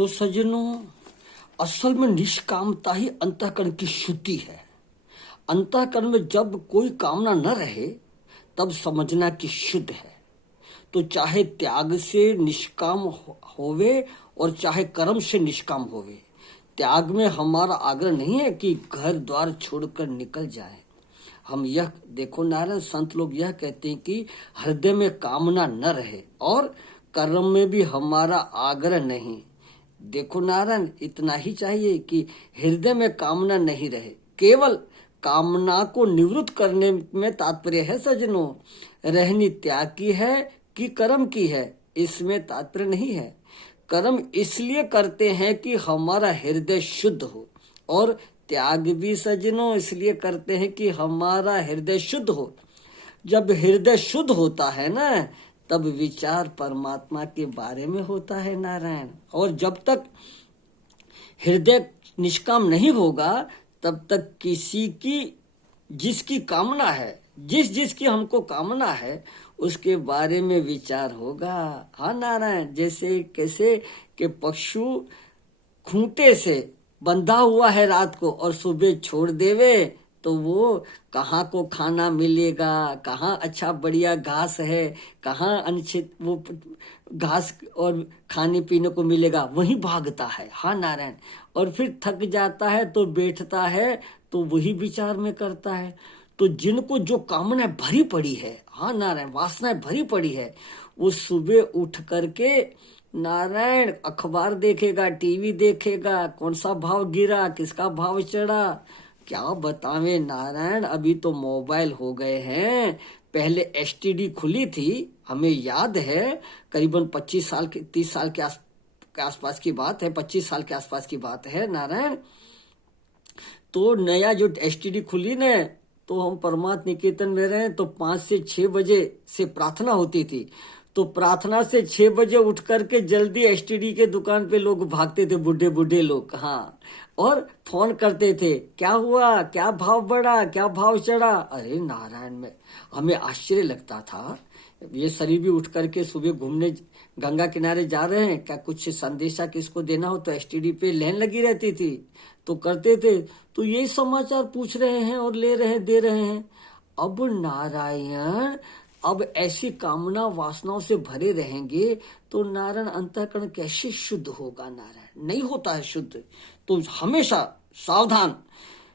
तो सज्जनों, असल में निष्कामता ही अंतःकरण की शुद्धि है। अंतःकरण में जब कोई कामना न रहे तब समझना कि शुद्ध है। तो चाहे त्याग से निष्काम होवे और चाहे कर्म से निष्काम होवे, त्याग में हमारा आग्रह नहीं है कि घर द्वार छोड़कर निकल जाए। हम यह देखो नारायण, संत लोग यह कहते हैं कि हृदय में कामना न रहे और कर्म में भी हमारा आग्रह नहीं। देखो नारायण, इतना ही चाहिए कि हृदय में कामना नहीं रहे। केवल कामना को निवृत्त करने में तात्पर्य है सज्जनों। रहनी त्याग की है कि कर्म की है, इसमें तात्पर्य नहीं है। कर्म इसलिए करते हैं कि हमारा हृदय शुद्ध हो, और त्याग भी सज्जनों इसलिए करते हैं कि हमारा हृदय शुद्ध हो। जब हृदय शुद्ध होता है ना, तब विचार परमात्मा के बारे में होता है नारायण। और जब तक हृदय निष्काम नहीं होगा तब तक किसी की जिसकी कामना है, जिसकी हमको कामना है, उसके बारे में विचार होगा। हाँ नारायण, जैसे कैसे कि पशु खूंटे से बंधा हुआ है रात को और सुबह छोड़ देवे तो वो कहाँ को खाना मिलेगा, कहाँ अच्छा बढ़िया घास है, कहाँ अनिश्चित वो घास और खाने पीने को मिलेगा, वहीं भागता है। हाँ नारायण, और फिर थक जाता है तो बैठता है, तो वही विचार में करता है। तो जिनको जो कामनाएं भरी पड़ी है, हाँ नारायण, वासनाएं भरी पड़ी है, वो सुबह उठ करके नारायण अखबार देखेगा, टीवी देखेगा, कौन सा भाव गिरा, किसका भाव चढ़ा, क्या बतावे नारायण। अभी तो मोबाइल हो गए हैं, पहले एसटीडी खुली थी, हमें याद है करीबन 25 साल के 30 साल के आसपास की बात है, 25 साल के आसपास की बात है नारायण। तो नया जो एसटीडी खुली ने, तो हम परमात्म निकेतन में रहे, तो 5 से 6 बजे से प्रार्थना होती थी। तो प्रार्थना से 6 बजे उठ करके जल्दी एसटीडी के दुकान पे लोग भागते थे, बुढ़े बुढ़े लोग। हाँ, और फोन करते थे, क्या हुआ, क्या भाव बढ़ा, क्या भाव चढ़ा। अरे नारायण, में हमें आश्चर्य लगता था, ये शरीर भी उठ करके सुबह घूमने गंगा किनारे जा रहे हैं, क्या कुछ संदेशा किसको देना हो तो एसटीडी पे लाइन लगी रहती थी, तो करते थे, तो यही समाचार पूछ रहे हैं और ले रहे हैं, दे रहे हैं। अब नारायण, अब ऐसी कामना वासनाओं से भरे रहेंगे तो नारायण अंतःकरण कैसे शुद्ध होगा। नारायण नहीं होता है शुद्ध। तो हमेशा सावधान,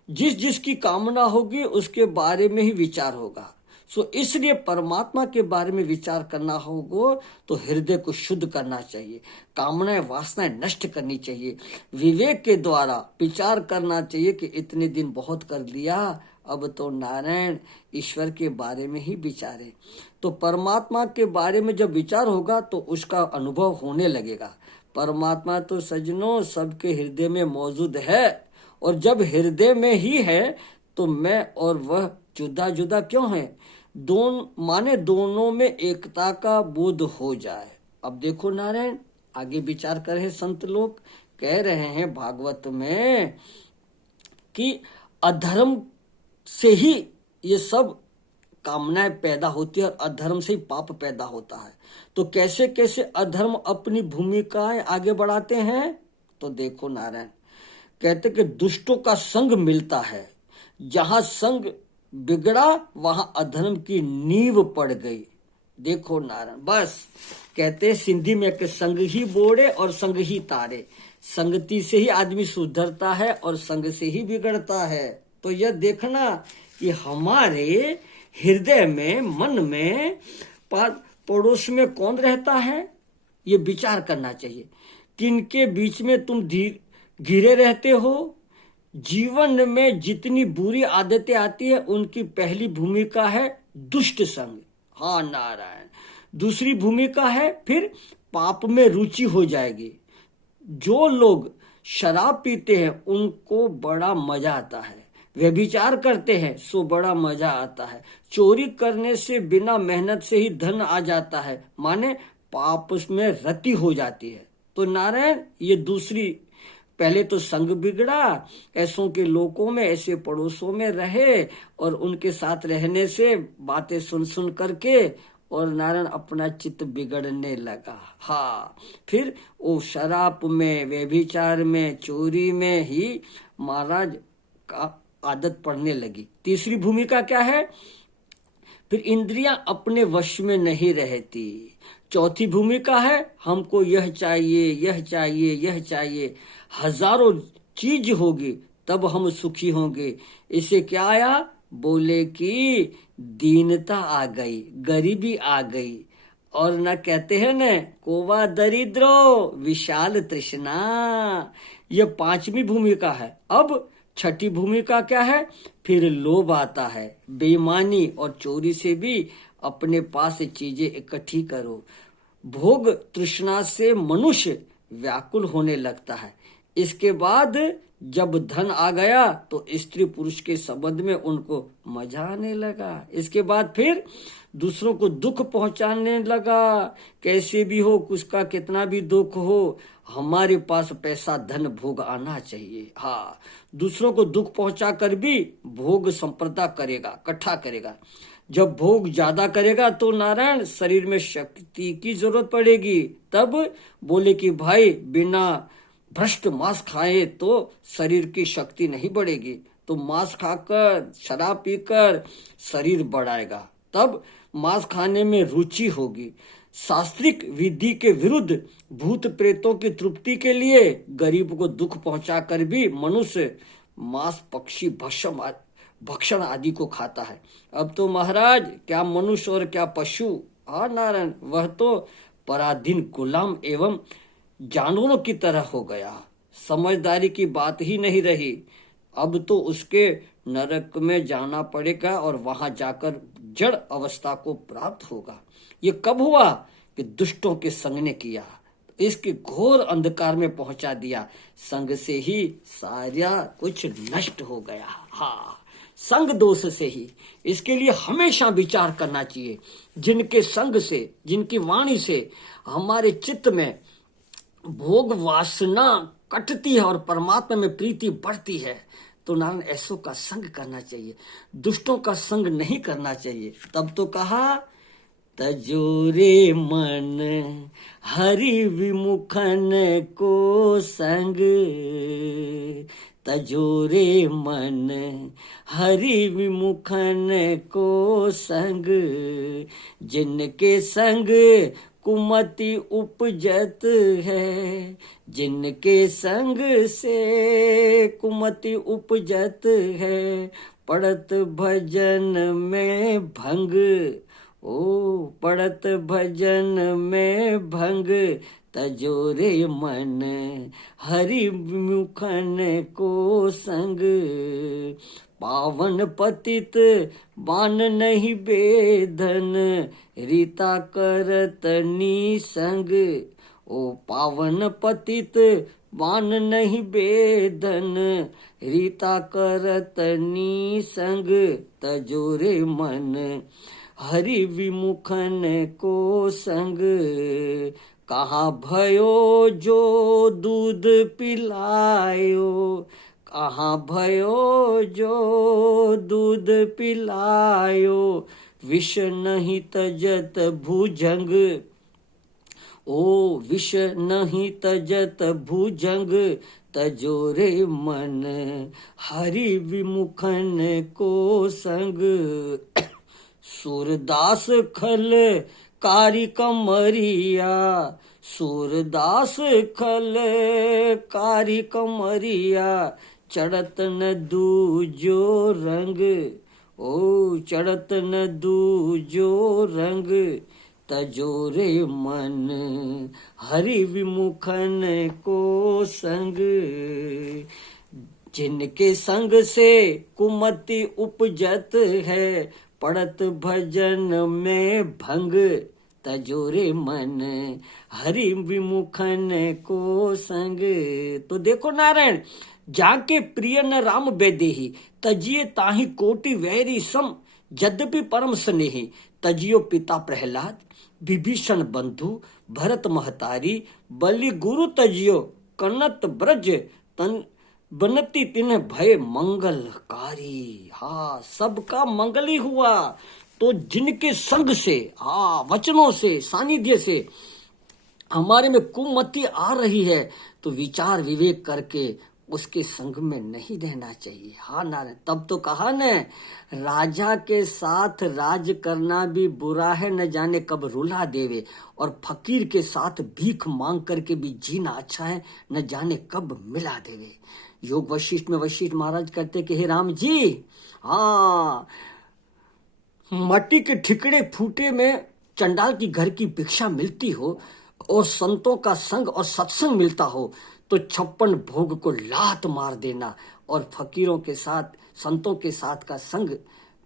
जिसकी कामना होगी उसके बारे में ही विचार होगा। सो इसलिए परमात्मा के बारे में विचार करना होगा तो हृदय को शुद्ध करना चाहिए, कामनाएं वासनाएं नष्ट करनी चाहिए, विवेक के द्वारा विचार करना चाहिए कि इतने दिन बहुत कर लिया, अब तो नारायण ईश्वर के बारे में ही विचारे। तो परमात्मा के बारे में जब विचार होगा तो उसका अनुभव होने लगेगा। परमात्मा तो सज्जनों सबके हृदय में मौजूद है, और जब हृदय में ही है तो मैं और वह जुदा जुदा क्यों है, दोनों में एकता का बोध हो जाए। अब देखो नारायण, आगे विचार कर रहे संत लोग, कह रहे हैं भागवत में कि अधर्म से ही ये सब कामनाएं पैदा होती है और अधर्म से ही पाप पैदा होता है। तो कैसे कैसे अधर्म अपनी भूमिकाएं आगे बढ़ाते हैं, तो देखो नारायण, कहते कि दुष्टों का संग मिलता है, जहां संग बिगड़ा वहां अधर्म की नींव पड़ गई। देखो नारायण, बस कहते सिंधी में कि संग ही बोड़े और संग ही तारे, संगति से ही आदमी सुधरता है और संग से ही बिगड़ता है। तो यह देखना कि हमारे हृदय में, मन में, पड़ोस में कौन रहता है, ये विचार करना चाहिए। किनके बीच में तुम घिरे रहते हो। जीवन में जितनी बुरी आदतें आती है उनकी पहली भूमिका है दुष्ट संग। हाँ नारायण, दूसरी भूमिका है फिर पाप में रुचि हो जाएगी। जो लोग शराब पीते हैं उनको बड़ा मजा आता है, व्यभिचार करते हैं सो बड़ा मजा आता है, चोरी करने से बिना मेहनत से ही धन आ जाता है, माने पाप में रति हो जाती है। तो नारायण ये दूसरी, पहले तो संग बिगड़ा, ऐसों के लोगों में, ऐसे पड़ोसों में रहे और उनके साथ रहने से बातें सुन सुन करके और नारायण अपना चित्त बिगड़ने लगा। हाँ, फिर वो शराब में, व्यभिचार में, चोरी में ही महाराज का आदत पड़ने लगी। तीसरी भूमिका क्या है? फिर इंद्रियां अपने वश में नहीं रहती। चौथी भूमिका है हमको यह चाहिए, यह चाहिए, यह चाहिए, हजारों चीज होगी तब हम सुखी होंगे। इसे क्या आया? बोले कि दीनता आ गई, गरीबी आ गई, और न कहते हैं न कोवा दरिद्रो विशाल तृष्णा। ये पांचवी भूमिका है। अब छठी भूमिका क्या है? फिर लोभ आता है, बेईमानी और चोरी से भी अपने पास चीजें इकट्ठी करो। भोग तृष्णा से मनुष्य व्याकुल होने लगता है। इसके बाद जब धन आ गया तो स्त्री पुरुष के संबंध में उनको मजा आने लगा। इसके बाद फिर दूसरों को दुख पहुंचाने लगा। कैसे भी हो, उसका कितना भी दुख हो, हमारे पास पैसा धन भोग आना चाहिए। हाँ, दूसरों को दुख पहुंचा कर भी भोग संपदा करेगा, इकट्ठा करेगा। जब भोग ज्यादा करेगा तो नारायण शरीर में शक्ति की जरूरत पड़ेगी। तब बोले कि भाई बिना भ्रष्ट मांस खाए तो शरीर की शक्ति नहीं बढ़ेगी, तो मांस खाकर, शराब पीकर शरीर बढ़ाएगा, तब मांस खाने में रुचि होगी। शास्त्रिक विधि के विरुद्ध भूत प्रेतों की तृप्ति के लिए गरीब को दुख पहुंचाकर भी मनुष्य मांस, पक्षी, भक्षण आदि को खाता है। अब तो महाराज क्या मनुष्य और क्या पशु, हाँ नारायण, वह तो पराधीन गुलाम एवं जानवरों की तरह हो गया। समझदारी की बात ही नहीं रही। अब तो उसके नरक में जाना पड़ेगा और वहां जाकर जड़ अवस्था को प्राप्त होगा। ये कब हुआ? कि दुष्टों के संग ने किया, इसके घोर अंधकार में पहुंचा दिया। संग से ही सारा कुछ नष्ट हो गया। हाँ, संग दोष से ही। इसके लिए हमेशा विचार करना चाहिए। जिनके संग से, जिनकी वाणी से हमारे चित्त में भोग वासना कटती है और परमात्मा में प्रीति बढ़ती है, तो नारायण ऐसों का संग करना चाहिए, दुष्टों का संग नहीं करना चाहिए। तब तो कहा तजोरे मन हरि विमुखन को संग, तजोरे मन हरि विमुखन को संग, जिनके संग कुमति उपजत है, जिनके संग से कुमति उपजत है, पड़त भजन में भंग, ओ पड़त भजन में भंग, तजोरे मन हरि विमुखन को संग, पावन पतित बान नहीं बेधन, रीता करत निसंग, ओ पावन पतित बान नहीं बेधन, रीता करत निसंग, तजोरे मन हरि विमुखन को संग, कहाँ भयो जो दूध पिलायो, कहाँ भयो जो दूध पिलायो, विष नहीं तजत भुजंग, ओ विष नहीं तजत भुजंग, तजोरे मन हरि विमुखन को संग, सूरदास खल कारी कमरिया, सूरदास खल कारी कमरिया, चढ़त न दूजो रंग, ओ चढ़त न दूजो रंग, तजोरे मन हरि विमुखन को संग, जिनके संग से कुमति उपजत है, पड़त भजन में भंग, तजोरे मन हरि विमुखन को संग। तो देखो नारायण, जाके प्रिय न राम बेदेही, तजिए ताही कोटि वैरी सम, यद्यपि परम स्नेही, तजियो पिता प्रहलाद, विभीषण बंधु, भरत महतारी, बलि गुरु तजियो, कनत ब्रज तन बनती तिन्ह भय मंगलकारी। हाँ, सबका मंगल ही हुआ। तो जिनके संग से, हाँ, वचनों से, सानिध्य से हमारे में कुमति आ रही है, तो विचार विवेक करके उसके संग में नहीं रहना चाहिए। हाँ नारायण, तब तो कहा न, राजा के साथ राज करना भी बुरा है, न जाने कब रुला देवे, और फकीर के साथ भीख मांग करके भी जीना अच्छा है, न जाने कब मिला देवे। योग वशिष्ठ में वशिष्ठ महाराज कहते कि हे राम जी, हाँ, मट्टी के ठिकड़े फूटे में चंडाल की घर की भिक्षा मिलती हो और संतों का संग और सत्संग मिलता हो, तो 56 भोग को लात मार देना और फकीरों के साथ, संतों के साथ का संग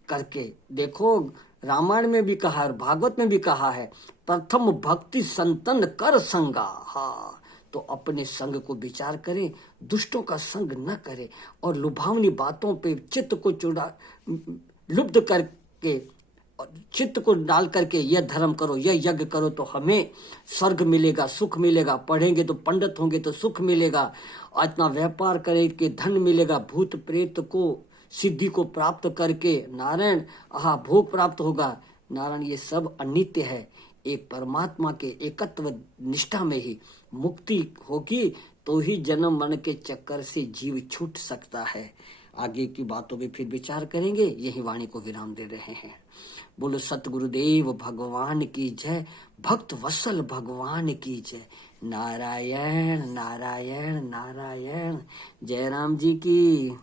करके देखो। रामायण में भी कहा है, भागवत में भी कहा है, प्रथम भक्ति संतन कर संगा। हाँ, तो अपने संग को विचार करें, दुष्टों का संग न करें, और लुभावनी बातों पे चित्त को चुड़ा लुब्ध करके, चित्त को डाल करके यह धर्म करो, यह यज्ञ करो तो हमें स्वर्ग मिलेगा, सुख मिलेगा, पढ़ेंगे तो पंडित होंगे तो सुख मिलेगा, इतना व्यापार करें कि धन मिलेगा, भूत प्रेत को सिद्धि को प्राप्त करके नारायण भोग प्राप्त होगा। नारायण, ये सब अनित्य है। एक परमात्मा के एकत्व निष्ठा में ही मुक्ति होगी, तो ही जन्म मरण के चक्कर से जीव छूट सकता है। आगे की बातों पे फिर विचार करेंगे। यही वाणी को विराम दे रहे हैं। बोलो सतगुरुदेव भगवान की जय, भक्त वत्सल भगवान की जय। नारायण नारायण नारायण। जय राम जी की।